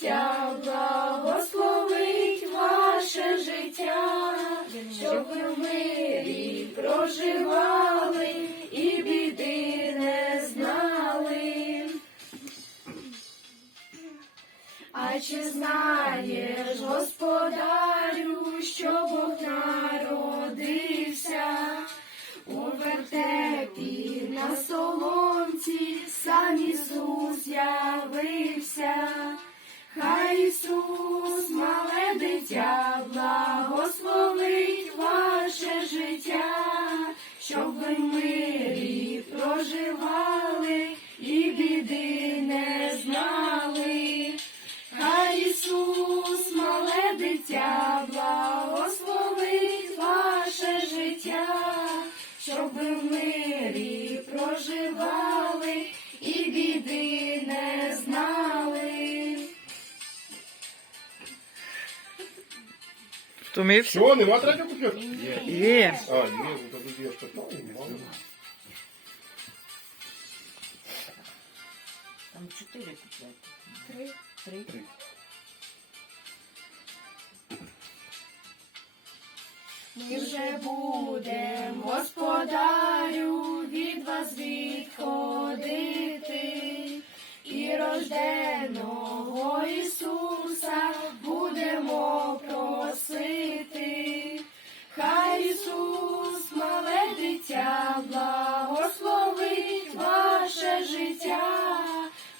дитя, благословить ваше життя, щоб ви в мирі проживали і біди не знали. А чи знаєш, господарю, що Бог народився у вертепі на соломці, сам Ісус мале благословить ваше життя, щоб ви мирі проживали і біди не знали. Хай Ісус, мале дитя, благословить ваше життя, щоб ви мирі проживали Втомився? Що, нема третього куплету? Є. А, є, ну тоді я спитав, нема. Там чотири куплети. Три. Три. Ми вже будем, господарю, від вас відходити, і рожденого